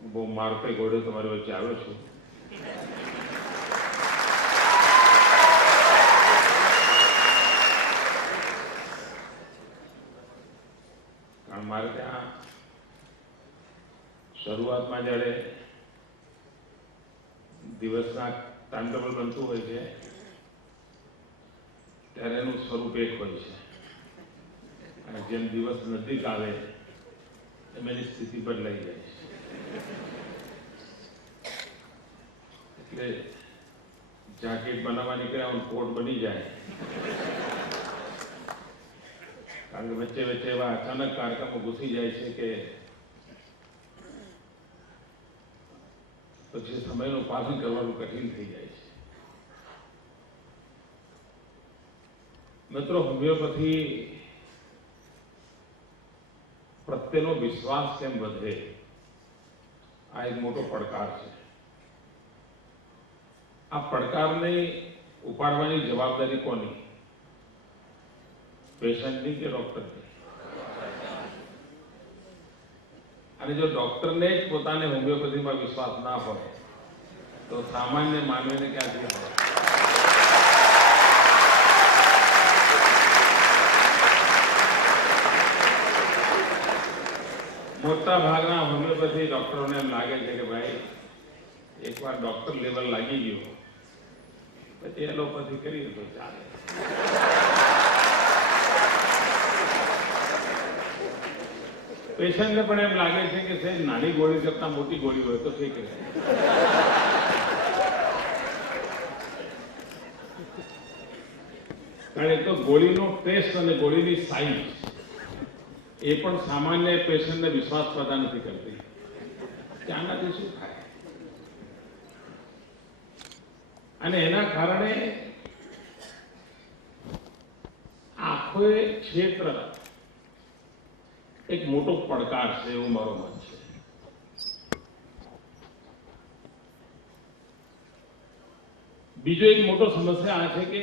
બહુ મારતે ઘોડે તમારી વચ્ચે આવ્યો છું. કારણ મારે ત્યાં શરૂઆતમાં જ્યારે દિવસના ટાઈમટેબલ બનતું હોય છે ત્યારે એનું સ્વરૂપ એક હોય છે અને જેમ દિવસ નજીક આવે એમ એની સ્થિતિ બદલાઈ જાય છે. એટલે જાકેટ બનાવવા નીકળ્યા કોટ બની જાય, કારણ કે વચ્ચે વચ્ચે એવા અચાનક કાર્યક્રમો ઘૂસી જાય છે કે પછી સમયનું પાલન કરવાનું કઠિન થઈ જાય છે. મિત્રો, હોમિયોપેથી પ્રત્યેનો વિશ્વાસ કેમ વધે, આ એક મોટો પડકાર છે. આ પડકારને ઉપાડવાની જવાબદારી કોની? પેશન્ટની કે ડોક્ટરની? અને જો ડોક્ટરને જ પોતાને હોમિયોપેથીમાં વિશ્વાસ ના હોય તો સામાન્ય માનવીને ક્યાંથી હોય? મોટા ભાગના હોમિયોપેથી ડોક્ટરોને એમ લાગે છે કે ભાઈ એકવાર ડોક્ટર લેવલ લાગી ગયું પછી એલોપેથી કરીએ તો ચાલે. પેશન્ટને પણ એમ લાગે છે કે સાહેબ નાની ગોળી કરતા મોટી ગોળી હોય તો ઠીક રહે. કારણ કે ગોળીનો ટેસ્ટ અને ગોળીની સાઇઝ એ પણ સામાન્ય પેશન્ટને વિશ્વાસ પેદા નથી કરતી કે આનાથી શું થાય. અને એના કારણે આખો ક્ષેત્ર એક મોટો પડકાર છે એવું મારું મત છે. બીજો એક મોટો સમસ્યા આ છે કે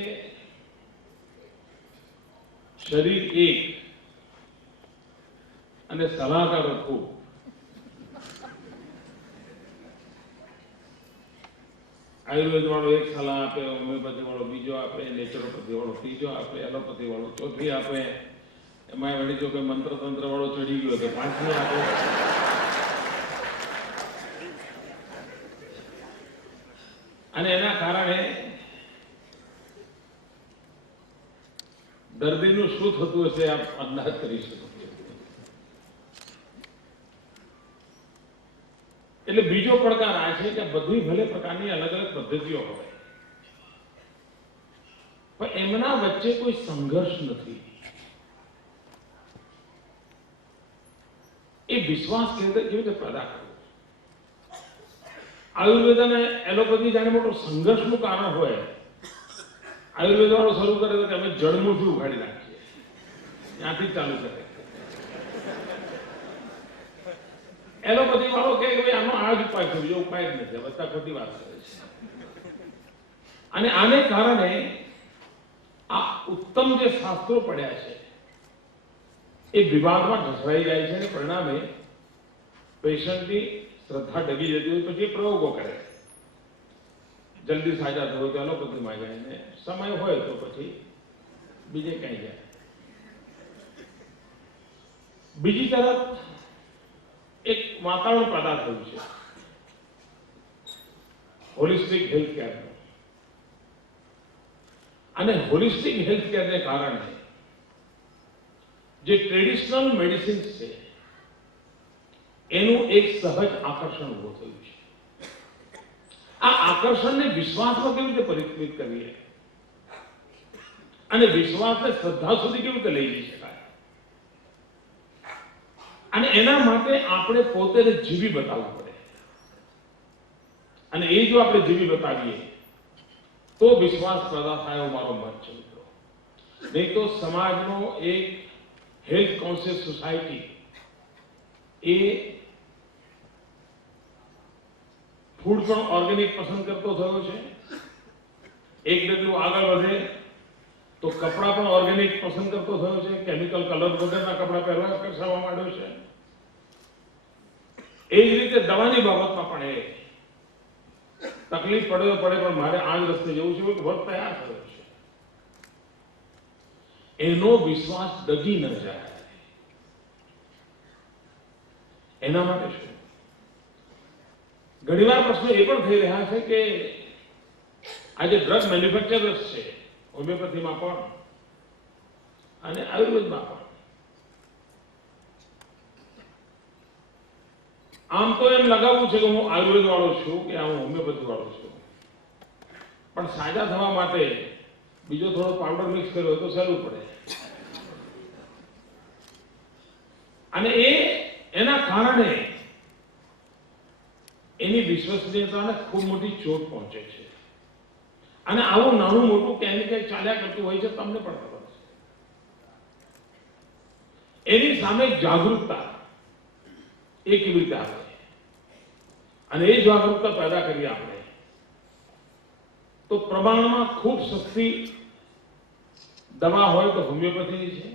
શરીર એક અને સલાહકાર ખૂબ. આયુર્વેદ વાળો એક સલાહ આપે, હોમિયોપેથી વાળો બીજો આપે, નેચરોપેથી વાળો ત્રીજો આપે, એલોપેથી વાળો ચોથી આપે, એમાં વળી જો કોઈ મંત્ર તંત્ર વાળો ચડી ગયો તો પાંચમી આપે. અને એના કારણે દર્દીનું શું થતું હશે આપ અંદાજ કરી શકો. એટલે બીજો પડકાર આ છે કે બધી ભલે પ્રકારની અલગ અલગ પદ્ધતિઓ હોય પણ એમના વચ્ચે કોઈ સંઘર્ષ નથી. એ વિશ્વાસ કેવી રીતે પેદા કરવો? આયુર્વેદ અને એલોપેથી જાણે મોટો સંઘર્ષનું કારણ હોય. આયુર્વેદ વાળો શરૂ કરે તો અમે જળમૂળથી ઉઘાડી નાખીએ, ત્યાંથી ચાલુ કરે. એલોપેથી વાળો કે ભાઈ આનો આ જ ઉપાય છે, બીજો ઉપાય જ નથી. બધા ખોટી વાત કરે છે. અને આને કારણે આ ઉત્તમ જે શાસ્ત્રો પડ્યા છે એ વિવાદમાં ઢસડાઈ જાય છે અને પરિણામે પેશન્ટની શ્રદ્ધા ડગી જતી હોય પછી પ્રયોગો કરે. જલ્દી સાજા થયો તો એલોપેથીમાં જાય ને સમય હોય તો પછી બીજે ક્યાંય જાય. બીજી તરફ એક વાતાવરણ પેદા થયું છે હોલિસ્ટિક હેલ્થ કેરનું. અને હોલિસ્ટિક હેલ્થ કેરને કારણે જે ટ્રેડિશનલ મેડિસિન્સ છે એનું એક સહજ આકર્ષણ ઉભું થયું છે. આ આકર્ષણને વિશ્વાસમાં કેવી રીતે પરિવર્તિત કરીએ અને વિશ્વાસને શ્રદ્ધા સુધી કેવી રીતે લઈ જઈ શકાય, અને એના માટે આપણે પોતે જીવી બતાવવું પડે. અને એ જો આપણે જીવી બતાવીએ તો વિશ્વાસ પેદા થાય એવો મારો મત છે મિત્રો. નહીં તો સમાજનો એક હેલ્થ કોન્શિયસ સોસાયટી એ ફૂડ પણ ઓર્ગેનિક પસંદ કરતો થયો છે. એક ડગલું આગળ વધે તો કપડા પણ ઓર્ગેનિક પસંદ કરતો થયો છે. કેમિકલ કલર વગરના કપડા પહેરવા દર્શાવવા માંડ્યો છે. એ જ રીતે દવાની બાબતમાં પણ એ તકલીફ પડે તો પડે, પણ મારે આ જ રસ્તે જવું છે, એક વર્ગ તૈયાર થયો છે, એનો વિશ્વાસ ડગી ન જાય, એના માટે શું? ઘણીવાર પ્રશ્નો એ પણ થઈ રહ્યા છે કે આજે ડ્રગ મેન્યુફેક્ચરર્સ છે, હોમિયોપેથીમાં પણ અને આયુર્વેદમાં પણ, આમ તો એમ લગાવવું છે કે હું આયુર્વેદ વાળો છું કે હું હોમિયોપેથી વાળો છું, પણ સાજા થવા માટે બીજો થોડો પાવડર મિક્સ કર્યો તો સહેલું પડે, અને એના કારણે એની વિશ્વસનીયતાને ખૂબ મોટી ચોટ પહોંચે છે. અને આવું નાનું મોટું ક્યાંય ને ક્યાંય ચાલ્યા કરતું હોય છે, તમને પણ ખબર છે. એની સામે જાગૃતતા એ કેવી રીતે આવે, અને એ જાગૃતતા પેદા કરીએ આપણે તો પ્રમાણમાં ખૂબ સસ્તી દવા હોય તો હોમિયોપેથીની છે,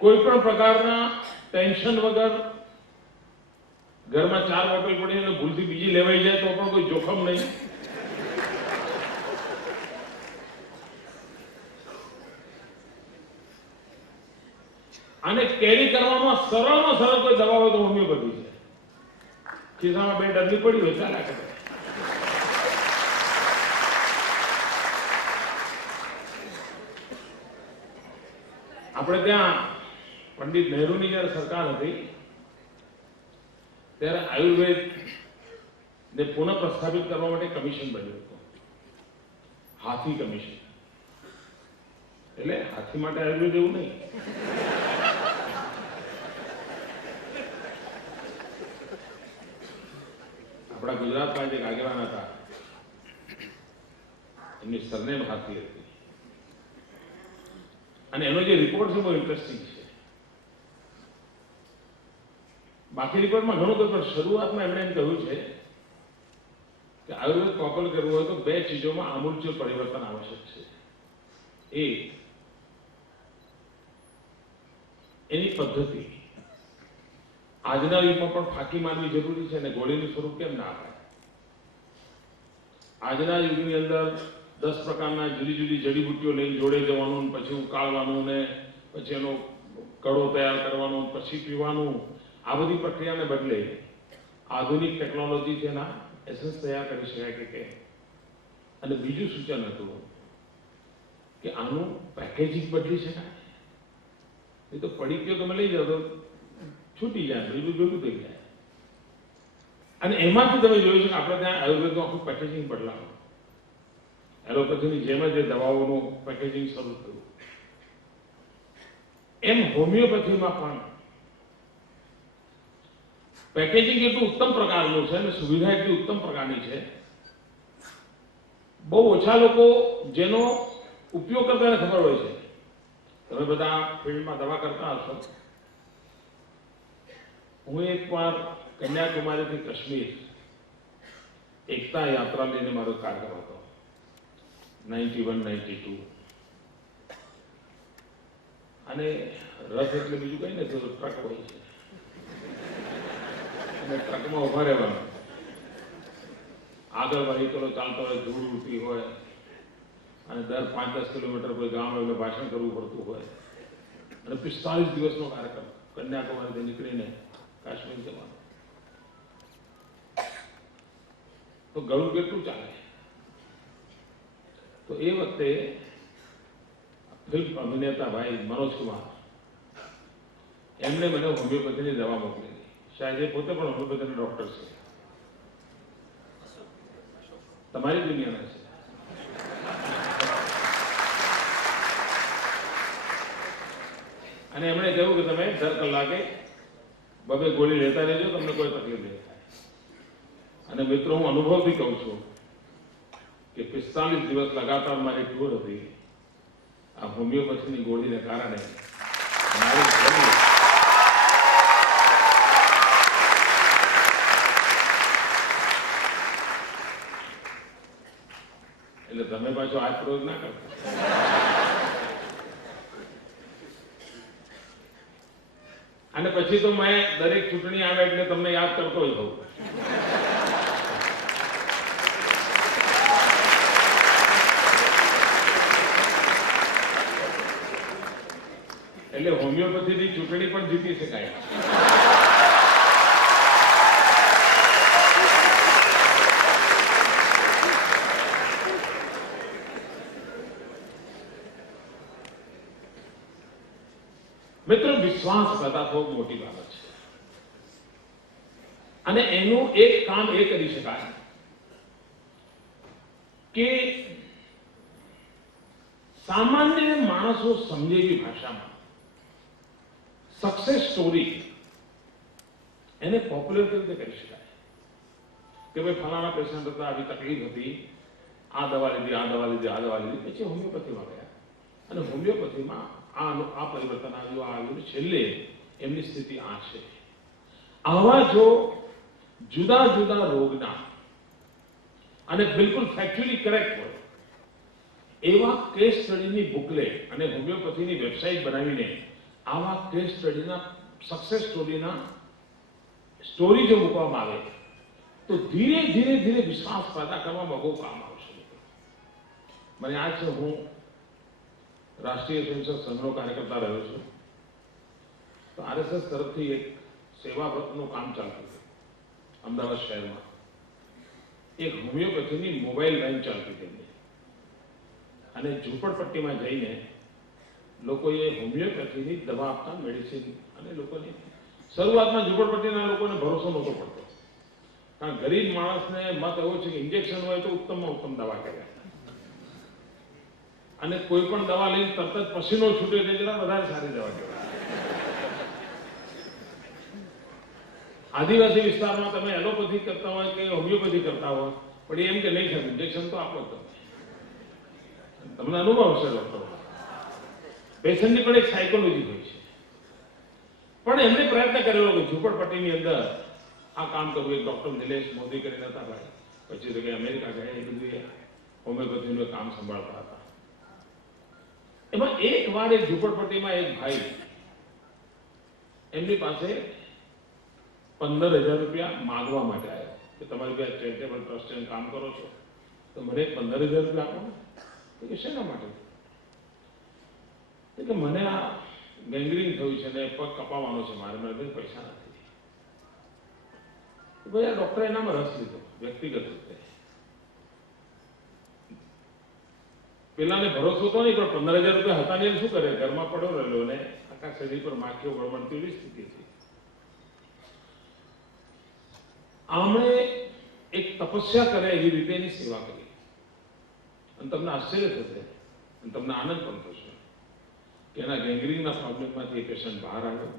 કોઈ પણ પ્રકારના ટેન્શન વગર ઘરમાં 4 બોટલ પડી અને ભૂલથી બીજી લેવાઈ જાય તો પણ કોઈ જોખમ નહીં. અને કેરી કરવામાં સરળમાં સરળ કોઈ દવા હોય તો હોમિયોપેથી છે. ખિસ્સામાં 2 ડબલી પડી હોય ચાલ્યા કરે. આપણે ત્યાં પંડિત નહેરુની જ્યારે સરકાર હતી ત્યારે આયુર્વેદ ને પુનઃ પ્રસ્થાપિત કરવા માટે કમિશન બન્યું હતું, હાથી કમિશન. એટલે હાથી માટે આયુર્વેદ એવું નહીં, આપણા ગુજરાતમાં જે આગેવાન હતા એમની સરનેમ હાથી હતી, અને એનો જે રિપોર્ટ છે બહુ ઇન્ટરેસ્ટિંગ છે. બાકી રિપોર્ટમાં ઘણું બધું, પણ શરૂઆતમાં એમણે એમ કહ્યું છે કે આયુર્વેદ પ્રોપર કરવું હોય તો 2 ચીજોમાં આમૂલચૂલ પરિવર્તન આવશ્યક છે. એક, એની પદ્ધતિ. આજના યુગમાં પણ ફાંકી મારવી જરૂરી છે, અને ગોળીનું સ્વરૂપ કેમ ના અપાય? આજના યુગની અંદર 10 પ્રકારના જુદી જુદી જડીબુટ્ટીઓ લઈને જોડે જવાનું, પછી ઉકાળવાનું, ને પછી એનો કડો તૈયાર કરવાનો, પછી પીવાનું, આ બધી પ્રક્રિયાને બદલે આધુનિક ટેકનોલોજી છે ના એસેન્સ તૈયાર કરી શકાય કે કેમ? અને બીજું સૂચન હતું કે આનું પેકેજિંગ બદલી શકાય. એ તો પડી ગયો તમે લઈ જાઓ તો છૂટી જાય, બીજું ભેગું થઈ જાય. અને એમાંથી તમે જોયું છે કે આપણે ત્યાં આયુર્વેદનું આખું પેકેજિંગ બદલાવું, એલોપેથીની જેમ જ દવાઓનું પેકેજિંગ શરૂ થયું. એમ હોમિયોપેથીમાં પણ પેકેજિંગ એટલું ઉત્તમ પ્રકારનું છે અને સુવિધા એટલી ઉત્તમ પ્રકારની છે, બહુ ઓછા લોકો જેનો ઉપયોગ કરતા ખબર હોય છે. તમે બધા ફિલ્ડમાં દવા કરતા હશો. હું એકવાર કન્યાકુમારીથી કાશ્મીર એકતા યાત્રા લઈને મારો કાર્યક્રમ હતો 91-92, અને રથ એટલે બીજું કઈ નથી, તો ટ્રક હોય છે, અને ટ્રકમાં ઉભા રહેવાનું. આગળ વ્હીકલો ચાલતો હોય, ધૂળ ઉડતી હોય, અને દર 5-10 કિલોમીટર કોઈ ગામ એટલે ભાષણ કરવું પડતું હોય, અને 45 દિવસનો કાર્યક્રમ કન્યાકુમારીથી નીકળીને કાશ્મીર જવાનું. તો ગળું કેટલું ચાલે? તો એ વખતે ફિલ્મ અભિનેતા ભાઈ મનોજ કુમાર એમણે મને હોમિયોપેથીની દવા મોકલેલી. શાયદ એ પોતે પણ હોમિયોપેથીના ડોક્ટર છે, તમારી દુનિયાના છે. અને એમણે કહ્યું કે તમે દર કલાકે 2 ગોળી લેતા રહેજો, તમને કોઈ તકલીફ નહીં થાય. અને મિત્રો, હું અનુભવથી કહું છું કે 45 દિવસ લગાતાર મારી ટૂર હતી. આ હોમિયોપેથીની ગોળીને કારણે એટલે તમે પાછો આ પ્રયોગ ના કરતા. અને પછી તો મેં દરેક ચૂંટણી આવે એટલે તમને યાદ કરતો જ હોઉં. એટલે હોમિયોપેથીની ચૂંટણી પણ જીતી શકાય. મિત્રો, વિશ્વાસ કરતા બહુ મોટી બાબત છે અને એનું એક કામ એ કરી શકાય કે સામાન્ય માણસો સમજે એવી ભાષામાં સક્સેસ સ્ટોરી એને પોપ્યુલર કેવી રીતે કરી શકાય કે ભાઈ ફલાણા પેશન્ટ હતા, આવી તકલીફ હતી, આ દવા લીધી, આ દવા લીધી, આ દવા લીધી, પછી હોમિયોપેથીમાં ગયા અને હોમિયોપેથીમાં આ પરિવર્તન આવ્યું, આ આવ્યું, છેલ્લે એમની સ્થિતિ આ છે. આવા જો જુદા જુદા રોગના અને બિલકુલ ફેક્ચ્યુઅલી કરેક્ટ હોય એવા કેસ સ્ટડીની બુકલેટ અને હોમિયોપેથીની વેબસાઇટ બનાવીને આવા કેસ સ્ટડીના સક્સેસ સ્ટોરી જો મૂકવામાં આવે તો ધીરે ધીરે ધીરે વિશ્વાસ પેદા કરવામાં બહુ કામ આવશે. મને યાદ છે, હું રાષ્ટ્રીય સ્વયંસેવક સંઘનો કાર્યકર્તા રહ્યો છું, તો આરએસએસ તરફથી એક સેવાવ્રતનું કામ ચાલતું હતું અમદાવાદ શહેરમાં. એક હોમિયોપેથીની મોબાઈલ વેન ચાલતી હતી અને ઝૂંપડપટ્ટીમાં જઈને લોકોએ હોમિયોપેથીની દવા આપતા મેડિસિન અને લોકોને શરૂઆતમાં ઝૂંપડપટ્ટીના લોકોને ભરોસો નહોતો પડતો, કારણ ગરીબ માણસને મત એવો છે કે ઇન્જેક્શન હોય તો ઉત્તમમાં ઉત્તમ દવા કહેવાય અને કોઈ પણ દવા લઈને તરત જ પસીનો છૂટે તે જરા વધારે સારી દવા કહેવાય. આદિવાસી વિસ્તારમાં તમે એલોપેથી કરતા હોય કે હોમિયોપેથી કરતા હોય, પણ એમ કે નહીં સાહેબ ઇન્જેક્શન તો આપો તમે, તમને અનુભવ હશે ડોક્ટર. પેશન્ટની પણ એક સાયકોલોજી હોય છે, પણ એમને પ્રયત્ન કરેલો કે ઝૂંપડપટ્ટીની અંદર આ કામ કરવું. એક ડોક્ટર નિલેશ મોદી કરીને હતા ભાઈ, પછી તો કે અમેરિકા ગયા, એ બધું હોમિયોપેથીનું કામ સંભાળતા હતા. એમાં એક વાર એક ઝૂંપડપટ્ટીમાં એક ભાઈ એમની પાસે 15,000 રૂપિયા માંગવા માટે આવ્યો કે તમારી પાસે ચેરિટેબલ ટ્રસ્ટ કામ કરો છો તો મને 15,000 રૂપિયા આપો ને. કે શેના માટે? કે મને આ ગેંગ્રીન થયું છે ને પગ કપાવવાનો છે મારે પૈસા નથી. ભાઈ આ ડોક્ટરે એનામાં રસ લીધો વ્યક્તિગત રીતે. પેલાને ભરોસો તો નહીં, પણ 15,000 રૂપિયા હતા ને શું કરે, ઘરમાં પડ્યો રહેલો ને આખા શરીર પર માખીઓ ગળમણતી એવી સ્થિતિ હતી. આમણે એક તપસ્યા કરે એવી રીતે એની સેવા કરી અને તમને આશ્ચર્ય થશે અને તમને આનંદ પણ થશે કે એના ગેંગ્રીનના પ્રોબ્લેમમાંથી એ પેશન્ટ બહાર આવ્યો,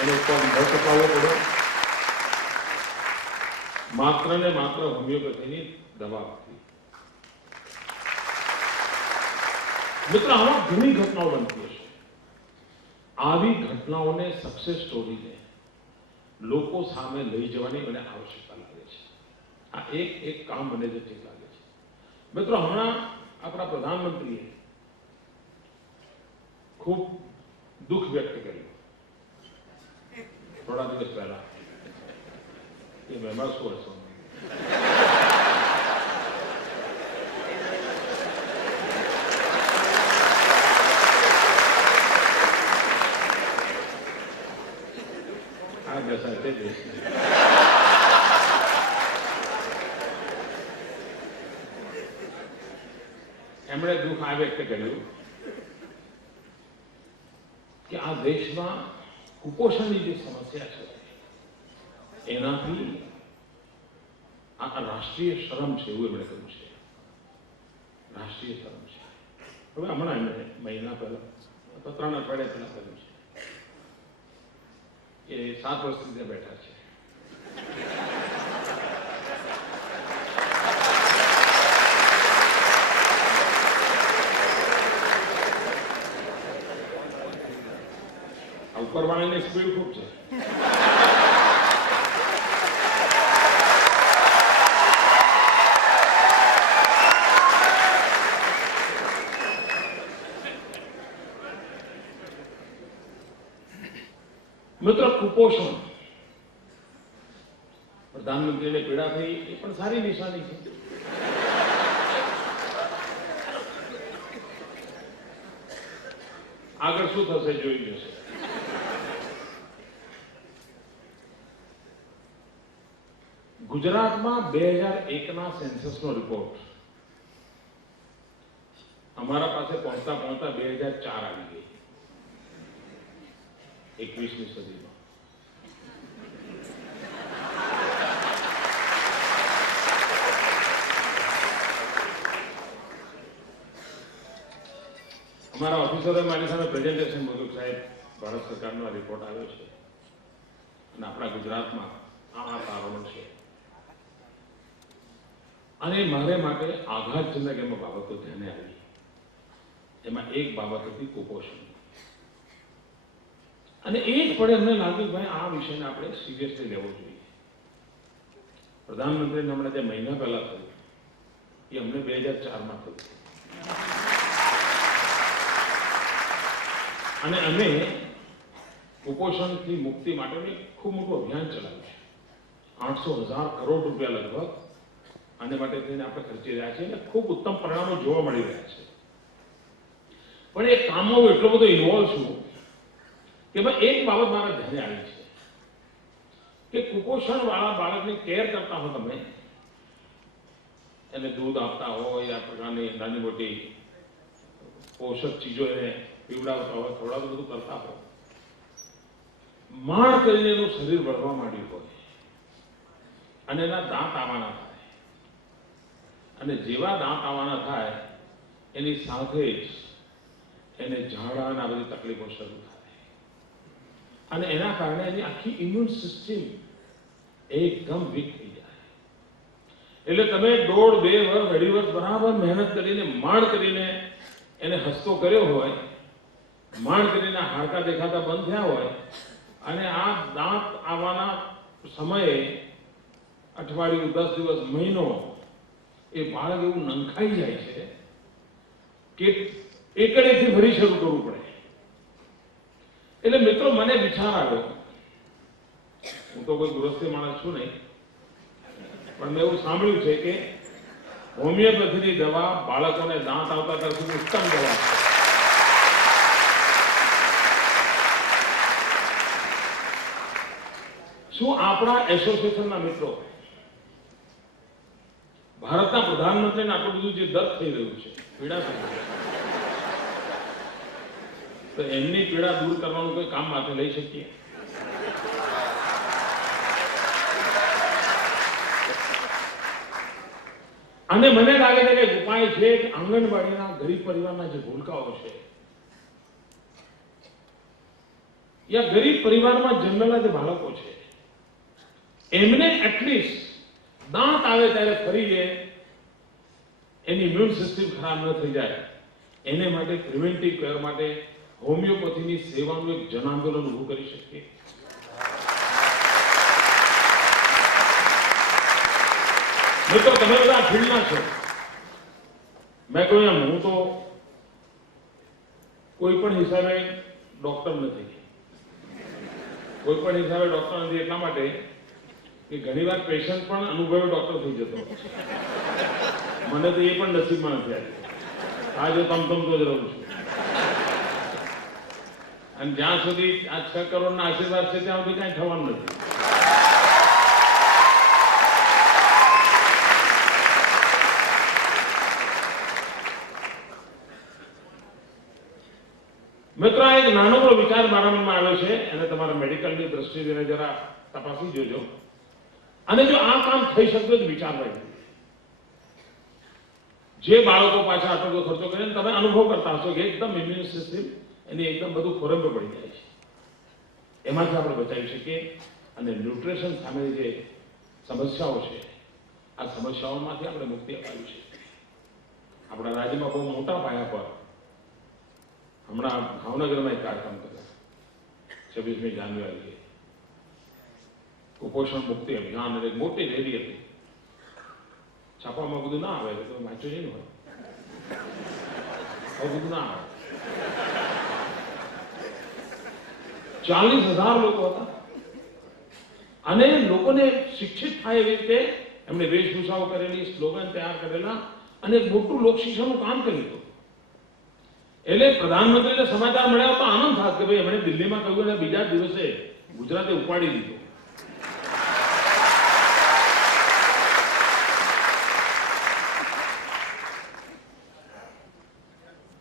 એનો પગ ન કપાવવો પડ્યો, માત્ર ને માત્ર હોમિયોપેથીની દવા આપી. મિત્રો, આમાં ઘણી ઘટનાઓ બનતી હશે. આવી ઘટનાઓને સક્સેસ સ્ટોરીને લોકો સામે લઈ જવાની મને આવશ્યકતા લાગે છે. આ એક કામ મને જે ઠીક લાગે છે. મિત્રો, હમણાં આપણા પ્રધાનમંત્રીએ ખૂબ દુઃખ વ્યક્ત કર્યું થોડા દિવસ પહેલા. એ મહેમાન શું હશો? એમણે દુઃખ આ વ્યક્ત કર્યું કે આ દેશમાં કુપોષણની જે સમસ્યા છે એનાથી આ રાષ્ટ્રીય શરમ છે એવું એમણે કહ્યું છે. રાષ્ટ્રીય શરમ છે. હવે હમણાં એમણે મહિના પહેલા 3 અઠવાડિયા પહેલા કહ્યું છે કે 7 વર્ષથી ત્યાં બેઠા છે. ઉપરવાળાની સ્પીડ ખૂબ છે. કુપોષણ પ્રધાનમંત્રીને પીડા થઈ એ પણ સારી નિશાની છે. આગળ શું થશે જોઈ જશે. ગુજરાતમાં 2001ના સેન્સસનો રિપોર્ટ અમારા પાસે પહોંચતા પહોંચતા 2004 આવી ગઈ. 21મી સદીમાં અમારા ઓફિસરોએ મારી સામે પ્રેઝન્ટેશન મોકલ્યું, સાહેબ ભારત સરકારનો આ રિપોર્ટ આવ્યો છે અને આપણા ગુજરાતમાં આ કારણો છે. અને મારે માટે આઘાતજનક એમાં બાબતો ધ્યાને આવી. એમાં એક બાબત હતી કુપોષણ. અને એ જ પડે અમને લાગ્યું ભાઈ આ વિષયને આપણે સિરિયસલી લેવો જોઈએ. પ્રધાનમંત્રીને હમણાં જે મહિના પહેલા થયું એ અમને 2004માં થયું અને અમે કુપોષણથી મુક્તિ માટેનું ખૂબ મોટું અભિયાન ચલાવ્યું છે. 800,000 કરોડ રૂપિયા લગભગ આને માટે થઈને આપણે ખર્ચી રહ્યા છીએ અને ખૂબ ઉત્તમ પરિણામો જોવા મળી રહ્યા છે. પણ એ કામમાં હું એટલો બધો ઇન્વોલ્વ છું કે ભાઈ એક બાબત મારા ધ્યાને આવી છે કે કુપોષણ વાળા બાળકને કેર કરતા હો, તમે એને દૂધ આપતા હોય, આ પ્રકારની નાની મોટી પોષક ચીજો એને પીવડાવતા હોય, થોડા તો બધું કરતા હોય, માણ કરીને એનું શરીર વળવા માંડ્યું હોય અને એના દાંત આવવાના થાય અને જેવા દાંત આવવાના થાય એની સાથે જ એને ઝાડા અને આ બધી તકલીફો શરૂ થાય અને એના કારણે એની આખી ઇમ્યુન સિસ્ટમ એકદમ વીક થઈ જાય. એટલે તમે 1.5-2 વર્ષ, 2.5 વર્ષ બરાબર મહેનત કરીને માણ કરીને એને હસતો કર્યો હોય, માણ કરીને હાડકા દેખાતા બંધ થયા હોય અને આ દાંત આવવાના સમયે અઠવાડિયું, 10 દિવસ, મહિનો એ બાળક એવું નંખાઈ જાય છે કે એકડેથી ફરી શરૂ કરવું પડે. એટલે મિત્રો મને વિચાર આવ્યો, હું તો કોઈ ગૃહસ્થી માણસ છું નહીં, પણ મેં એવું સાંભળ્યું છે કે હોમિયોપેથીની દવા બાળકોને દાંત આવતા ત્યાં સુધી ઉત્તમ દવા છે. શું આપણા એસોસિએશનના મિત્રો ભારતના પ્રધાનમંત્રીને આટલું બધું જે દર્દ થઈ રહ્યું છે, પીડા થઈ રહી છે, તો એમની પીડા દૂર કરવાનું કોઈ કામ માથે લઈ શકીએ? અને મને લાગે છે કે ઉપાય છે કે આંગણવાડીના ગરીબ પરિવારના જે ભૂલકાઓ છે યા ગરીબ પરિવારમાં જન્મેલા જે બાળકો છે એમને એટલીસ્ટ દાંત આવે ત્યારે ફરી એની ઇમ્યુન સિસ્ટમ ખરાબ ન થઈ જાય એને માટે પ્રિવેન્ટિવ કેર માટે હોમિયોપેથીની સેવાનું એક જન આંદોલન ઊભું કરી શકીએ. મિત્રો તમે બધા ફિલ્ડના છો, મેં કહ્યું એમ હું તો કોઈ પણ હિસાબે ડોક્ટર નથી. કોઈ પણ હિસાબે ડોક્ટર નથી એટલા માટે કે ઘણી વાર પેશન્ટ પણ અનુભવી ડોક્ટર થઈ જતો. મને તો એ પણ નસીબમાં નથી આવ્યું. આજે તમતમતો જ રહું છું અને જ્યાં સુધી આ 6 કરોડના આશીર્વાદ છે ત્યાં સુધી કાંઈ થવાનું નથી. મિત્રો આ એક નાનો વિચાર મારા મનમાં આવ્યો છે અને તમારા મેડિકલની દ્રષ્ટિએ જરા તપાસી જોજો અને જો આ કામ થઈ શકતું તો વિચારવા જોઈએ. જે બાળકો પાછા આટલો બધો ખર્ચો કરીને તમે અનુભવ કરતા હશો કે એકદમ ઇમ્યુન સિસ્ટમ એની એકદમ બધું ફોરમ પડી જાય છે, એમાંથી આપણે બચાવી શકીએ અને ન્યુટ્રિશન સામેની જે સમસ્યાઓ છે આ સમસ્યાઓમાંથી આપણે મુક્તિ અપાવી છે. આપણા રાજ્યમાં બહુ મોટા પાયા પર હમણાં ભાવનગરમાં એક કાર્યક્રમ કર્યો 26મી જાન્યુઆરીએ કુપોષણ મુક્તિ અભિયાન, એક મોટી રેલી હતી. છાપામાં બધું ના આવે તો વાંચો નહીં હોય, બધું ના આવે. 40,000 લોકો હતા અને લોકોને શિક્ષિત થાય એવી રીતે એમણે વેશભૂષાઓ કરેલી, સ્લોગન તૈયાર કરેલા અને મોટું લોકશિક્ષણનું કામ કર્યું હતું. એટલે પ્રધાનમંત્રીને સમાચાર મળ્યા તો આનંદ થાય કે ભાઈ એમણે દિલ્હીમાં કહ્યું અને બીજા દિવસે ગુજરાતે ઉપાડી દીધું.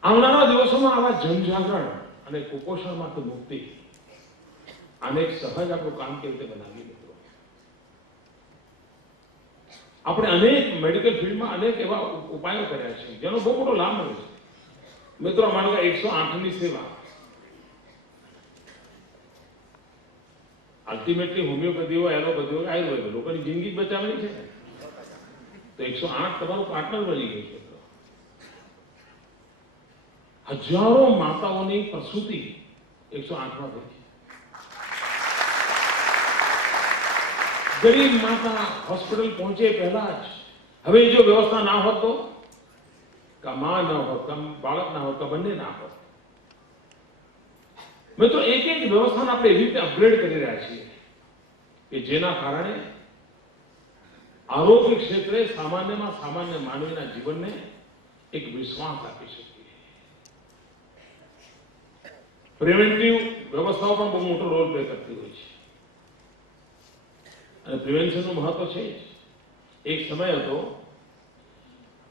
આવનારા દિવસોમાં આવા જનજાગરણ અને કુપોષણમાંથી મુક્તિ આને એક સહજ આપણું કામ કેવી રીતે બનાવીએ મિત્રો. આપણે અનેક મેડિકલ ફિલ્ડમાં અનેક એવા ઉપાયો કર્યા છે જેનો બહુ મોટો લાભ મળે છે મિત્રો. માનો કે 108 ની સેવા અલ્ટિમેટલી હોમિયોપેથી હોય, એલોપેથી હોય, આયુર્વેદ હોય, લોકોની જિંદગી જ બચાવવાની છે. તો 108 તમારું પાર્ટનર બની ગયું છે. હજારો માતાઓની પ્રસૂતિ 108 થઈ છે. ગરીબ માતા હોસ્પિટલ પહોંચે પહેલા જ હવે જો વ્યવસ્થા ના હોત તો કા માં ના હોત, કા બાળક ના હોત, કા બંને ના હોત. મિત્રો એક વ્યવસ્થાને આપણે એવી રીતે અપગ્રેડ કરી રહ્યા છીએ કે જેના કારણે આરોગ્ય ક્ષેત્રે સામાન્યમાં સામાન્ય માનવીના જીવનને એક વિશ્વાસ આપી શકીએ. પ્રિવેન્ટિવ વ્યવસ્થાઓ પણ બહુ મોટો રોલ પ્લે કરતી હોય છે અને પ્રિવેન્શનનું મહત્વ છે જ. એક સમય હતો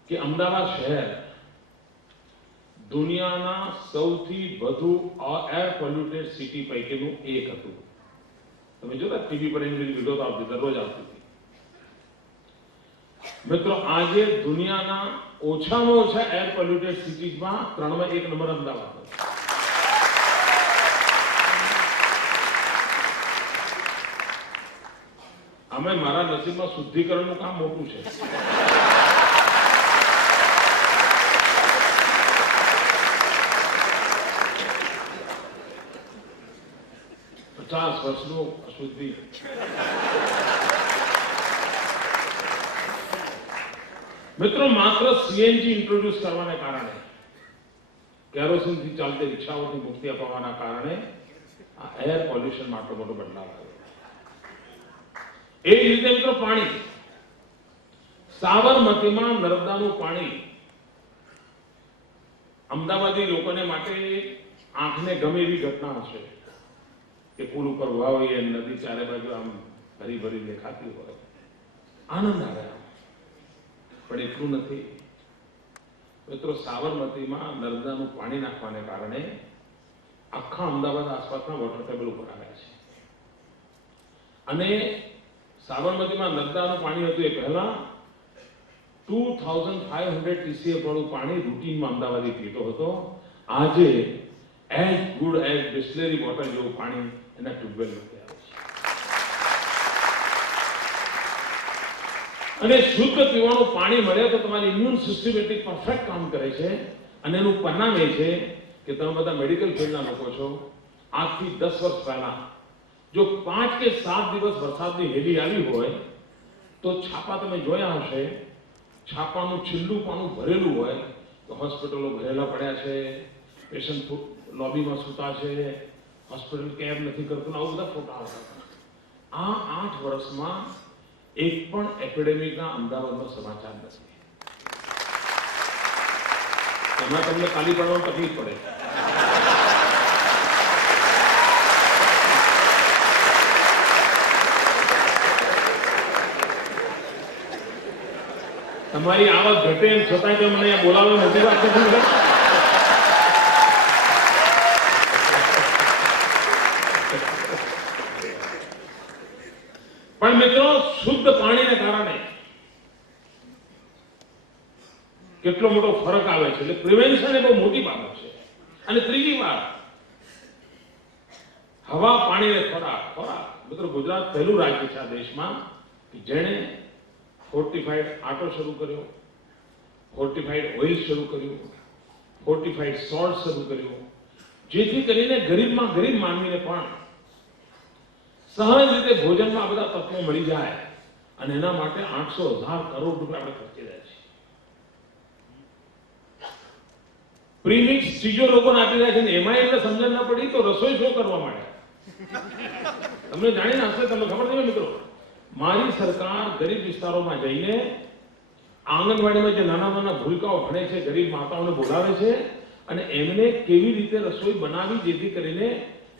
કે અમદાવાદ શહેર દુનિયાના સૌથી વધુ એર પોલ્યુટેડ સિટી પૈકીનું એક હતું. તમે જોતા ટીવી પર એની વિડીયો આવતી, દરરોજ આવતી હતી. મિત્રો આજે દુનિયાના ઓછામાં ઓછા એર પોલ્યુટેડ સિટીઝમાં 3માં 1 નંબર અમદાવાદ હતો. અમે મારા નસીબમાં શુદ્ધિકરણનું કામ મોટું છે. પચાસ વર્ષનું અશુદ્ધિ. મિત્રો માત્ર સીએનજી ઇન્ટ્રોડ્યુસ કરવાને કારણે, કેરોસીનથી ચાલતી રિક્ષાઓથી મુક્તિ અપાવવાના કારણે આ એર પોલ્યુશનમાં આટલો મોટો બદલાવ આવ્યો. એ જ રીતે મિત્રો પાણી, સાબરમતીમાં નર્મદાનું પાણી અમદાવાદી લોકોને માટે આંખને ગમે એવી ઘટના હશે કે પુલ ઉપર વાવીએ, નદી ચારે બાજુ આમ ભરી ભરી દેખાતી હોય, આનંદ આવે. પણ એટલું નથી મિત્રો. સાબરમતીમાં નર્મદાનું પાણી નાખવાને કારણે આખા અમદાવાદ આસપાસના વોટર ટેબલ ઉપર આવ્યા છે. અને સાબરમતીમાં નર્મદાનું પાણી હતું એ પહેલા 2500 TCF વાળું પાણી રૂટીનમાં અમદાવાદી પીતો હતો. આજે as good as Bisleri water જેવું પાણી એના ટ્યુબવેલ માંથી આવે છે. અને શુદ્ધ પીવાનું પાણી મળે તો તમારી ઇમ્યુન સિસ્ટમ એટલી પરફેક્ટ કામ કરે છે. અને એનું પરિણામ એ છે કે તમે બધા મેડિકલ ફિલ્ડના લોકો છો. આજથી 10 વર્ષ પહેલા જો 5 કે 7 દિવસ વરસાદની હેલી આવી હોય તો છાપા તમે જોયા હશે, છાપાનું છેલ્લું પાનું ભરેલું હોય તો હોસ્પિટલો ભરેલા પડ્યા છે, પેશન્ટ લોબીમાં સૂતા છે, હોસ્પિટલ કેર નથી કરતું, આવું બધા ફોટા આવતા. આ 8 વર્ષમાં એક પણ એપિડેમિકના અમદાવાદનો સમાચાર નથી. એમાં તમને ખાલી પડવાની તકલીફ પડે. તમારી આવક ઘટે એમ છતાંય તો મને બોલાવે મોટી વાત નથી. પણ મિત્રો શુદ્ધ પાણીને કારણે કેટલો મોટો ફરક આવે છે. એટલે પ્રિવેન્શન એ બહુ મોટી બાબત છે. અને ત્રીજી વાત, હવા, પાણી અને ખોરાક. મિત્રો ગુજરાત પહેલું રાજ્ય છે આ દેશમાં કે જેણે ફોર્ટિફાઈડ આટો શરૂ કર્યો, ફોર્ટિફાઈડ ઓઇલ શરૂ કર્યું, ફોર્ટિફાઈડ સોલ્ટ શરૂ કર્યું, જેથી કરીને ગરીબમાં ગરીબ માનવીને પણ સહજ રીતે ભોજનમાં બધા તત્વો મળી જાય. અને એના માટે 800,000 કરોડ રૂપિયા આપણે ખર્ચી રહ્યા છીએ. પ્રીમિક્સ ચીજો લોકોને આપી રહ્યા છે ને એમાં એમને સમજણ ના પડી તો રસોઈ શું કરવા માંડ્યા. તમને જાણીને હશે, તમને ખબર છે મિત્રો, મારી સરકાર ગરીબ વિસ્તારોમાં જઈને આંગણવાડીમાં જે નાના નાના ભૂલકાઓ ભણે છે, ગરીબ માતાઓને બોલાવે છે અને એમને કેવી રીતે રસોઈ બનાવી જેથી કરીને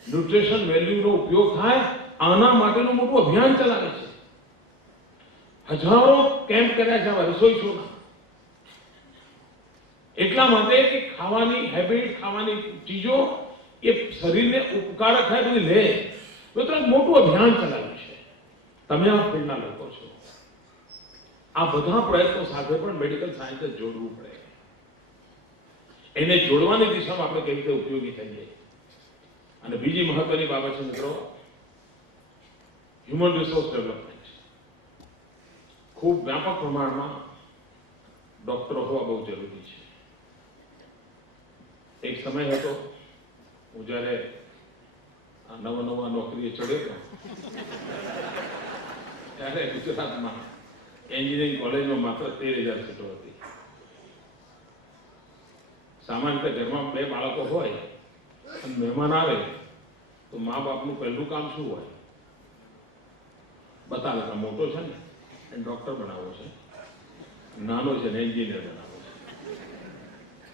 ન્યુટ્રિશન વેલ્યુનો ઉપયોગ થાય, આના માટેનું મોટું અભિયાન ચલાવે છે. હજારો કેમ્પ કર્યા છે આવા રસોઈ શોના. એટલા માટે કે ખાવાની હેબિટ, ખાવાની ચીજો એ શરીરને ઉપકારક થાય બધી લે. મિત્રો મોટું અભિયાન ચલાવ્યું છે. તમે આ ફિલ્ડના લોકો છો. આ બધા પ્રયત્નો સાથે પણ મેડિકલ સાયન્સ જોડવું પડે. એને જોડવાની દિશામાં આપણે કેવી રીતે ઉપયોગી થઈએ. અને બીજી મહત્વની બાબત છે મિત્રો, હ્યુમન રિસોર્સ ડેવલપમેન્ટ. ખૂબ વ્યાપક પ્રમાણમાં ડોક્ટરો હોવા બહુ જરૂરી છે. એક સમય હતો હું જ્યારે નવા નોકરીએ ચડ્યો ત્યારે ગુજરાતમાં એન્જિનિયરિંગ કોલેજમાં માત્ર 13,000 સીટો હતી. સામાન્ય રીતે ઘરમાં 2 બાળકો હોય અને મહેમાન આવે તો મા બાપનું પહેલું કામ શું હોય? બતાવે કે મોટો છે ને એને ડોક્ટર બનાવવો છે, નાનો છે ને એન્જિનિયર બનાવવો છે.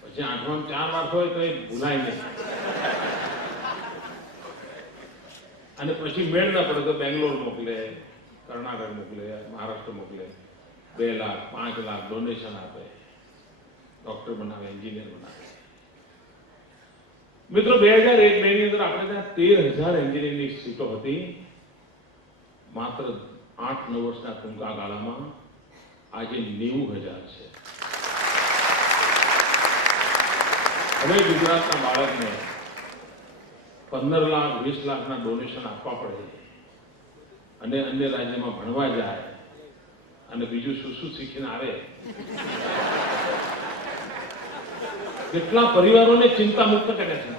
પછી 8માં 4 વાર હોય તો એ ભૂલાય નહીં. અને પછી મેળ ના પડે તો બેંગ્લોર મોકલે, કર્ણાટક મોકલે, મહારાષ્ટ્ર મોકલે. 2 લાખ 5 લાખ ડોનેશન આપે, ડોક્ટર બનાવે, એન્જિનિયર બનાવે. મિત્રો 2001-2 ની અંદર આપણે ત્યાં 13,000 એન્જિનિયરિંગની સીટો હતી. માત્ર 8-9 વર્ષના ટૂંકા ગાળામાં આજે 90,000 છે. હવે ગુજરાતના બાળકને 15 લાખ 20 લાખના ડોનેશન આપવા પડે અને અન્ય રાજ્યમાં ભણવા જાય અને બીજું શું શીખીને આવે. કેટલા પરિવારોને ચિંતા મુક્ત કરે છે.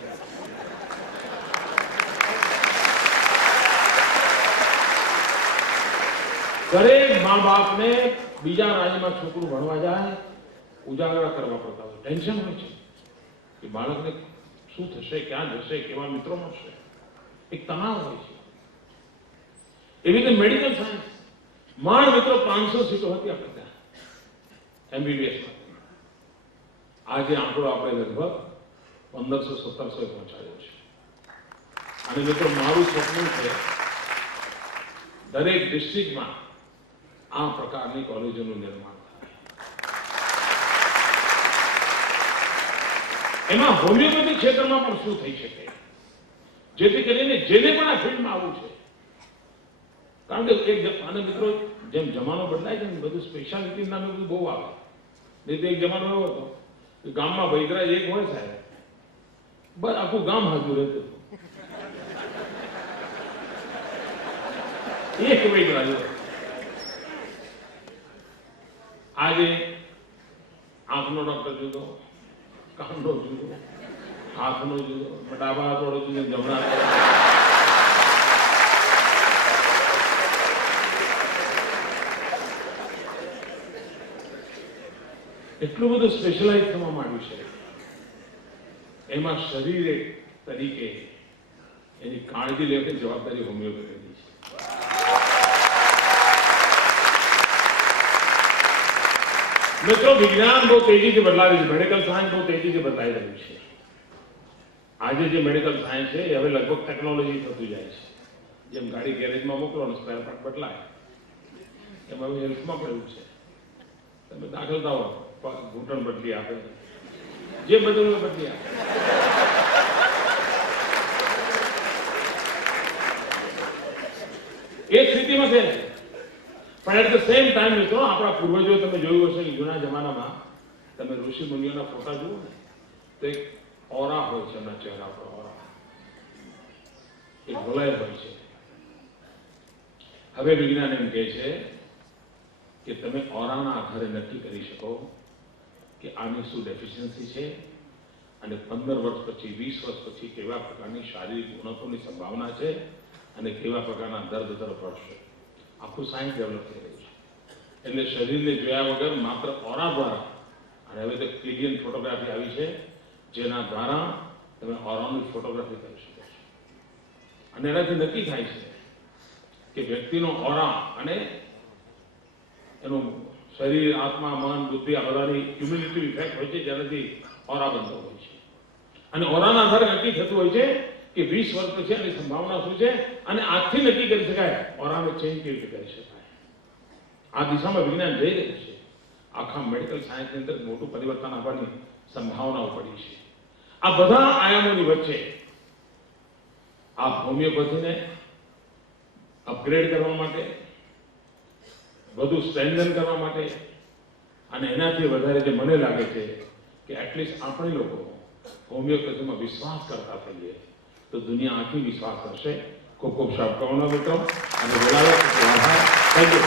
દરેક મા બાપને બીજા રાજ્યમાં છોકરું ભણવા જાય ઉજાગરા કરવા પડતા હોય, ટેન્શન હોય છે કે બાળકને શું થશે, ક્યાં જશે, કેવા મિત્રો મળશે, એક તણાવ હોય છે. એવી રીતે મેડિકલ સાયન્સ માંડ મિત્રો 500 સીટો હતી આપણે ત્યાં MBBS-માં. આજે આંકડો આપણે લગભગ 1500-1700 પહોંચાડ્યો છે. અને મિત્રો મારું સપનું છે દરેક ડિસ્ટ્રિક્ટમાં આ પ્રકારની કોલેજોનું નિર્માણ થાય. એમાં હોમિયોપેથી ક્ષેત્રમાં પણ શું થઈ શકે જેથી કરીને જેને પણ આ ફિલ્ડમાં આવવું છે, કારણ કે અને મિત્રો જેમ જમાનો બદલાય છે ને બધું સ્પેશિયાલિટી નામે બધું બહુ આવે. નહીં તો એક જમાનો એવો હતો કે ગામમાં વૈદરાજ એક હોય સાહેબ, બસ આખું ગામ હાજર રહેતું હતું. એક વૈદરાજ હોય. આજે આંખનો ડોક્ટર જુદો, કાનનો જુદો, હાથનો જુદો, ડાબા હાથ વાળો જુદો, જમણા હાથ. એટલું બધું સ્પેશિયલાઇઝ થવા માંડ્યું છે. એમાં શરીર તરીકે એની કાળજી લેવાની જવાબદારી હોમિયોપેથીની છે. મિત્રો વિજ્ઞાન બહુ તેજીથી બદલાવી છે, મેડિકલ સાયન્સ બહુ તેજીથી બદલાઈ રહ્યું છે. આજે જે મેડિકલ સાયન્સ છે એ હવે લગભગ ટેકનોલોજી થતું જાય છે. જેમ ગાડી ગેરેજમાં મોકલો ને સ્પેર પાર્ટ બદલાય, એમાં હવે હેલ્થમાં પણ એવું છે. તમે દાખલ થાઓ, ઘૂંટણ બદલી આપે, જે બદલવું બદલી આપે. એ સ્થિતિમાં છે. પણ એટ ધ સેમ ટાઈમ મિત્રો આપણા પૂર્વજો તમે જોયું હશે કે જૂના જમાનામાં તમે ઋષિ મુનિઓના ફોટા જુઓ ને તો એક ઓરા હોય છે એમના ચહેરા પર, ઓરા, એક વલય હોય છે. હવે વિજ્ઞાન એમ કહે છે કે તમે ઓરાના આધારે નક્કી કરી શકો કે આની શું ડેફિશિયન્સી છે અને 15 વર્ષ પછી 20 વર્ષ પછી કેવા પ્રકારની શારીરિક ઉણપોની સંભાવના છે અને કેવા પ્રકારના દર્દ તરફ વળશે. આખું સાયન્સ ડેવલપ થઈ રહ્યું છે. એટલે શરીરને જોયા વગર માત્ર ઓરા દ્વારા, અને હવે તો ક્લિયર ફોટોગ્રાફી આવી છે જેના દ્વારા તમે ઓરાની ફોટોગ્રાફી કરી શકો છો. અને એનાથી નક્કી થાય છે કે વ્યક્તિનો ઓરા અને એનું શરીર, આત્મા, મન, બુદ્ધિ આ બધાની ક્યુમ્યુલેટિવ ઇફેક્ટ હોય છે, જેનાથી ઓરા બનતો હોય છે. અને ઓરાના આધારે નક્કી થતું હોય છે કે 20 વર્ષ પછી આની સંભાવના શું છે, અને આજથી નક્કી કરી શકાય ઓરાને ચેન્જ કેવી રીતે કરી શકાય. આ દિશામાં વિજ્ઞાન જઈ રહ્યું છે. આખા મેડિકલ સાયન્સની અંદર મોટું પરિવર્તન આવવાની સંભાવનાઓ પડી છે. આ બધા આયામોની વચ્ચે આ હોમિયોપેથીને અપગ્રેડ કરવા માટે, વધુ સ્ટ્રેન્થન કરવા માટે, અને એનાથી વધારે જે મને લાગે છે કે એટલીસ્ટ આપણે લોકો હોમિયોપેથીમાં વિશ્વાસ કરતા થઈએ તો દુનિયા આખી વિશ્વાસ કરશે. ખૂબ ખૂબ શુભકામનાઓ મિત્રો, અને બોલાવ્યા આભાર. Thank you.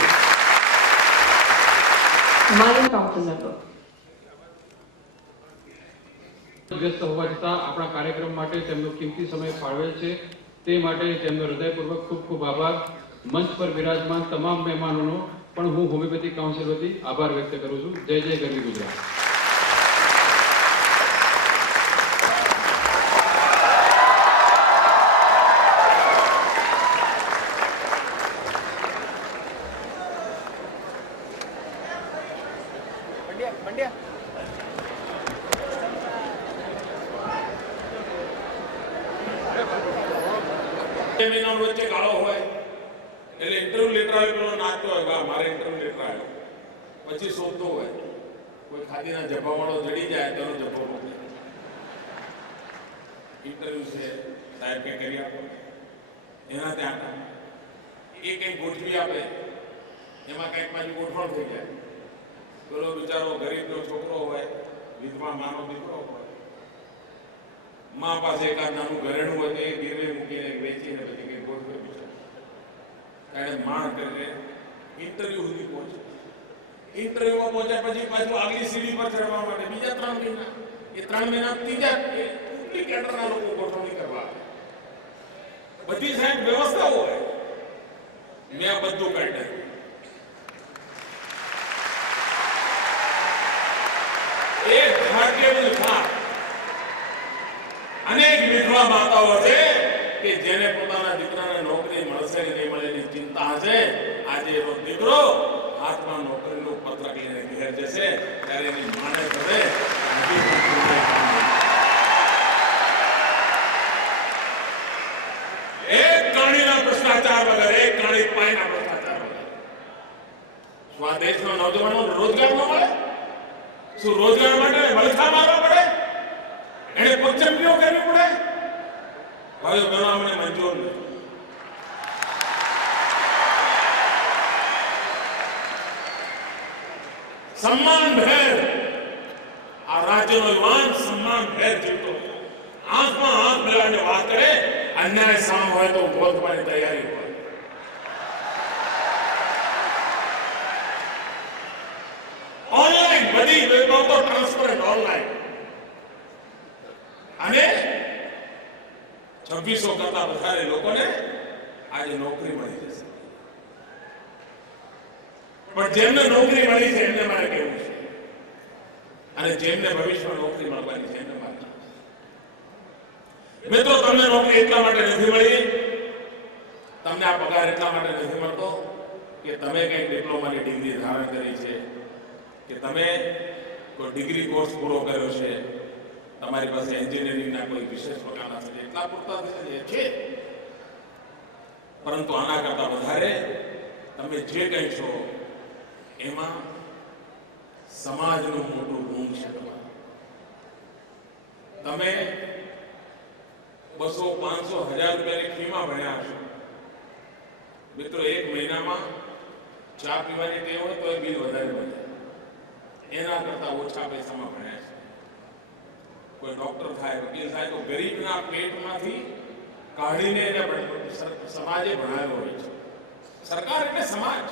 માનવ કાઉન્સિલ વ્યસ્ત હોવા છતાં આપણા કાર્યક્રમ માટે તેમનો કિંમતી સમય ફાળવેલ છે, તે માટે તેમનો હૃદયપૂર્વક ખૂબ ખૂબ આભાર. મંચ પર બિરાજમાન તમામ મહેમાનોનો પણ હું હોમિયોપેથિક કાઉન્સિલ વતી આભાર વ્યક્ત કરું છું. જય જય ગરવી ગુજરાત. મહિના વચ્ચે ગાળો હોય એટલે ઇન્ટરવ્યુ લેટર આવે, પેલો નાચતો હોય, વાહ મારે ઇન્ટરવ્યુ લેટર આવ્યો, પછી શોધતો હોય કોઈ ખાદીના જબ્બા વાળો જડી જાય તો જબ્બો મોકલે, ઇન્ટરવ્યુ છે સાહેબ કઈ કરી આપો, એના ત્યાં એ કંઈક ગોઠવી આપે, એમાં કંઈક પાછી ગોઠવણ થઈ જાય. પેલો બિચારો ગરીબનો છોકરો હોય, વિધવા માનો દીકરો હોય, મા પાસે એકાદ નાનું ઘરેણું હોય તો એ ગીરવે મૂકીને વેચીને પછી કંઈક ગોઠવે બિચારો. કારણ માણ કરીને ઇન્ટરવ્યુ સુધી પહોંચે. ઇન્ટરવ્યુમાં પહોંચ્યા પછી પાછું આગલી સીડી પર ચડવા માટે બીજા 3 મહિના, એ 3 મહિના ત્રીજા ડુપ્લિકેટરના લોકો ગોઠવણી કરવા આવે. બધી સાહેબ વ્યવસ્થા હોય, મેં આ બધું કરી નાખ્યું. એક ભાગ્યનું થાક અનેક વિધવા માતાઓ છે કે જેને પોતાના દીકરાને નોકરી મળશે કે નહીં મળે એની ચિંતા છે. આજે એનો દીકરો હાથમાં નોકરીનું પત્રક લઈને ઘેર જશે ત્યારે એની માને થશે એક કાણીના ભ્રષ્ટાચાર વગર, એક કાણી પાયના ભ્રષ્ટાચાર વગર શું આ દેશના નોજવાનો રોજગાર ન મળે? શું રોજગાર માટે વલખા મારવા પડે? એને પગચંપીઓ કરવી પડે? ભાઈઓ બહેનો, અમને મંજૂર નથી. સન્માન ભેર આ રાજ્યનો યુવાન સન્માન ભેર જીવતો આંખમાં આંખ મિલાવીને વાત કરે, અન્યાય સામ હોય તો ઉભો થવાની તૈયારી હોય. ઓનલાઈન બધી બાબતો ટ્રાન્સપરન્ટ ઓનલાઈન, અને 2600 કરતા વધારે લોકોને આજે નોકરી મળી જશે. પણ જેમને નોકરી મળી છે એમને મારે કહેવું છે, અને જેમને ભવિષ્યમાં નોકરી મળવાની છે એમને મારે. મિત્રો, તમને નોકરી એટલા માટે નથી મળી, તમને આ પગાર એટલા માટે નથી મળતો કે તમે કંઈક ડિપ્લોમાની ડિગ્રી ધારણ કરી છે, કે તમે કોઈ ડિગ્રી કોર્સ પૂરો કર્યો છે, તમારી પાસે એન્જિનિયરિંગના કોઈ વિશેષ પ્રકારના છે, એટલા પૂરતા છે. પરંતુ આના કરતા વધારે તમે જે કંઈ છો એમાં સમાજનું મોટું ઋણ છે. તમે 200, 500, 1000 રૂપિયાની ફીમાં ભણ્યા છો. મિત્રો, 1 મહિનામાં ચા પીવાની ટેવ હોય તો એ બિલ વધારે બને. એના કરતા ઓછા પૈસામાં ભણ્યા છે. કોઈ ડોક્ટર થાય, વકીલ થાય તો ગરીબના પેટમાંથી કાઢીને એને સમાજે ભણાવેલો હોય છે. સરકાર એટલે સમાજ.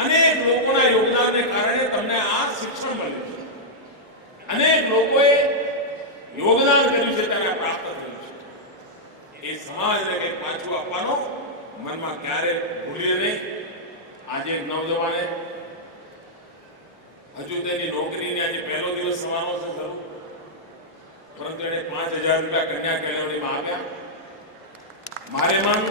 અનેક લોકોના યોગદાનને કારણે તમને આ શિક્ષણ મળ્યું છે. અનેક લોકોએ યોગદાન કર્યું છે ત્યારે પ્રાપ્ત થયું છે. એ સમાજને કંઈક પાછું આપવાનો મનમાં ક્યારે ભૂલીએ નહીં. આજે એક નવજવાને હજુ તેની નોકરીની આજે પહેલો દિવસ સવાનો છે ખરું, પરંતુ એને 5000 રૂપિયા કન્યા કેળવણીમાં આવ્યા. મારે મન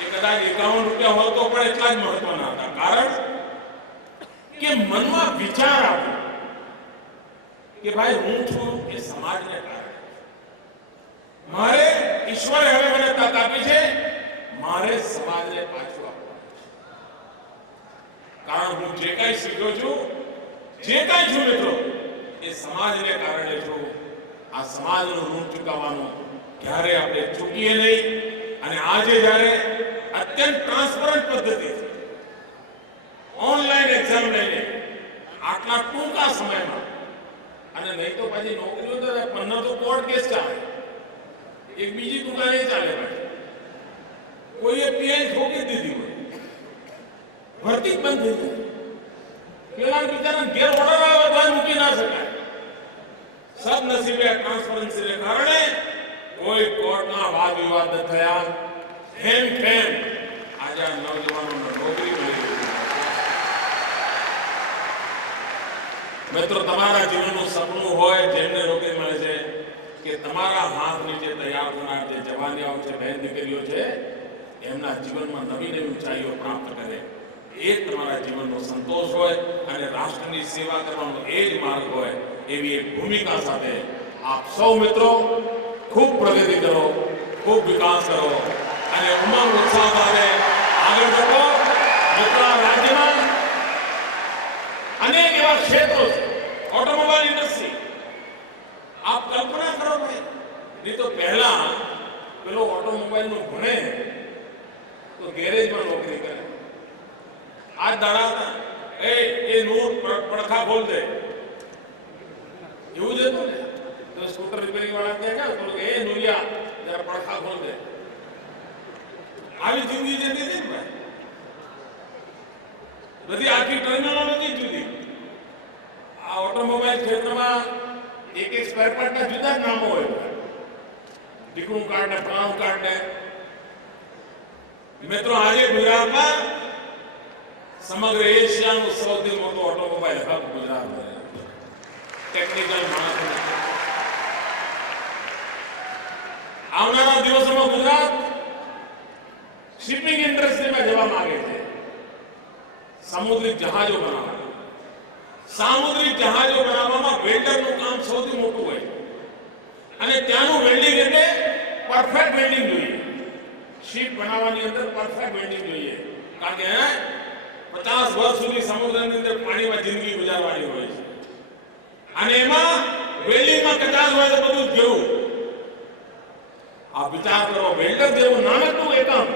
એ કદાચ 51 રૂપિયા હોય તો પણ એટલા જ મહત્વના હતા, કારણ કે મનમાં વિચાર આવ્યો કે ભાઈ હું છું એ સમાજને કારણે, મારે ઈશ્વરે હવે મને તક આપી છે, મારે સમાજને પાછું આપવાનું છે. કારણ હું જે કાંઈ શીખ્યો છું, જે કાંઈ છું મિત્રો, એ સમાજને કારણે છું. આ સમાજનું ઋણ ચૂકવવાનું ક્યારે આપણે ચૂકીએ નહીં. અને આજે જ્યારે અત્યંત ટ્રાન્સપરન્ટ પદ્ધતિથી ઓનલાઈન એક્ઝામ લઈને આટલા ટૂંકા સમયમાં, અને નહીં તો પછી નોકરીઓ તો 15 તો કોર્ટ કેસ ચાલે, એક બીજી દુકાને ચાલે, ભાઈ કોઈએ પીએન ઠોકી દીધી હોય, ભરતી જ બંધ થઈ જાય, પેલા બિચારા ઘેર ઓર્ડર આવે તો મૂકી ના શકાય. સદનસીબે ટ્રાન્સપરન્સીને કારણે કોઈ કોર્ટના વાદ વિવાદ ન થયા. હેમ ખેમ આજે આ નવજવાનોને નોકરી મળી. મિત્રો, તમારા જીવનનું સપનું હોય, જેમને નોકરી મળે છે, કે તમારા હાથ નીચે તૈયાર થનાર જે જવાનીઓ છે, બહેન દીકરીઓ છે, એમના જીવનમાં નવી નવી ઊંચાઈઓ પ્રાપ્ત કરે, એ તમારા જીવનનો સંતોષ હોય અને રાષ્ટ્રની સેવા કરવાનો એ જ માર્ગ હોય. એવી એક ભૂમિકા સાથે આપ સૌ મિત્રો ખૂબ પ્રગતિ કરો, ખૂબ વિકાસ કરો અને ઉમંગ ઉત્સાહ સાથે આગળ વધો. મિત્રો, આ રાજ્યમાં અનેક એવા ક્ષેત્રો છે, ઓટોમોબાઈલ ઇન્ડસ્ટ્રી, આપ કલ્પના કરો ભાઈ, નહીં તો પહેલા પેલો ઓટોમોબાઈલનું ભણે તો ગેરેજમાં નોકરી કરે. આજ દાડા હતા એ નૂર પડખા ખોલ દે, એવું જ હતું ને. તો સ્કૂટર રિપેરિંગ વાળા ત્યાં ગયા તો એ નુરિયા જરા પડખા ખોલ દે. આવી જિંદગી જતી હતી ને ભાઈ, બધી આખી ટર્મિનોલોજી જુદી. આ ઓટોમોબાઈલ ક્ષેત્રમાં એક એક સ્પેર પાર્ટના જુદા જ નામો હોય, ટીકણું કાર્ડ ને ફલાણું કાર્ડ ને. મિત્રો, આજે ગુજરાતમાં સમગ્ર એશિયાનું સૌથી મોટું ઓટોમોબાઈલ હબ ગુજરાતમાં ટેકનિકલ માણસો. આવનારા દિવસોમાં ગુજરાત શિપિંગ ઇન્ડસ્ટ્રીમાં જવા માંગે છે. સામુદ્રિક જહાજો બનાવવા, સામુદ્રિક જહાજો બનાવવામાં વેલ્ડરનું કામ સૌથી મોટું હોય, અને ત્યાંનું વેલ્ડિંગ એટલે પરફેક્ટ વેલ્ડિંગ જોઈએ. શીપ બનાવવાની અંદર પરફેક્ટ વેલ્ડિંગ જોઈએ, કારણ કે 50 વર્ષ સુધી સમુદ્રની અંદર પાણીમાં જિંદગી ગુજારવાની હોય છે, અને એમાં વેલ્ડિંગમાં કચાશ હોય તો બધું જેવું. આ વિચાર કરો, વેલ્ડર જેવું નાનકડું એકમ,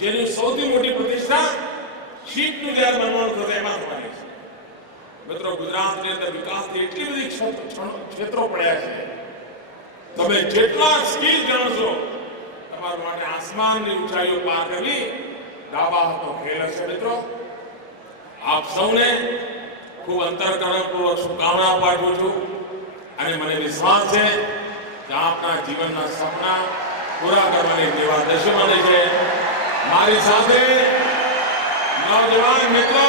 જેની સૌથી મોટી પ્રતિષ્ઠા શીપનું જ્યારે બનવાનું થશે એમાં થવાની છે. મિત્રો, ગુજરાતની અંદર વિકાસની એટલી બધી ક્ષેત્રો પડ્યા છે, તમે જેટલા સ્કિલ જાણશો, તમારા માટે આસમાનની ઊંચાઈઓ પાર કરવી ડાબા હાથનો ખેલ હશે. મિત્રો, આપ સૌને ખૂબ અંતરકરણપૂર્વક શુભકામના પાઠવું છું, અને મને વિશ્વાસ છે કે આપના જીવનના સપના પૂરા કરવાની દેવા દશમાને છે. મારી સાથે નવજવાન મિત્રો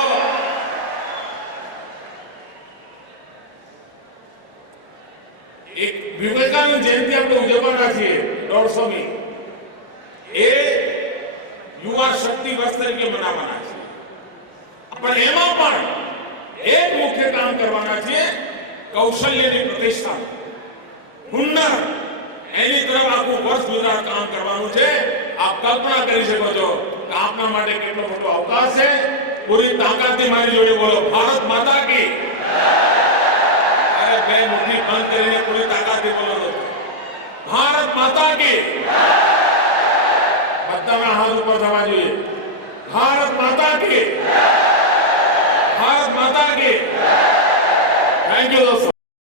એક વિવેકાનંદ જયંતિ આપણે ઉજવવાના છીએ 150મી, એ યુવા શક્તિ વર્ષ તરીકે મનાવવાના છે. પણ એમાં પણ એક મુખ્ય કામ કરવાના છે, કૌશલ્યની પ્રતિષ્ઠા, હુન્નર, એની તરફ આખું વર્ષ ગુજરાત કામ કરવાનું છે. આપ કલ્પના કરી શકો છો કે આપના માટે કેટલો મોટો અવકાશ છે. પૂરી તાકાતથી મારી જોડે બોલો, ભારત માતા કી. અરે બે મુઠ્ઠી બંધ કરીને પૂરી તાકાતથી બોલો, ભારત માતા કી. બધાના હાથ ઉપર થવા જોઈએ. ભારત માતા કી, ભારત માતા કી. થેન્ક યુ દોસ્તો.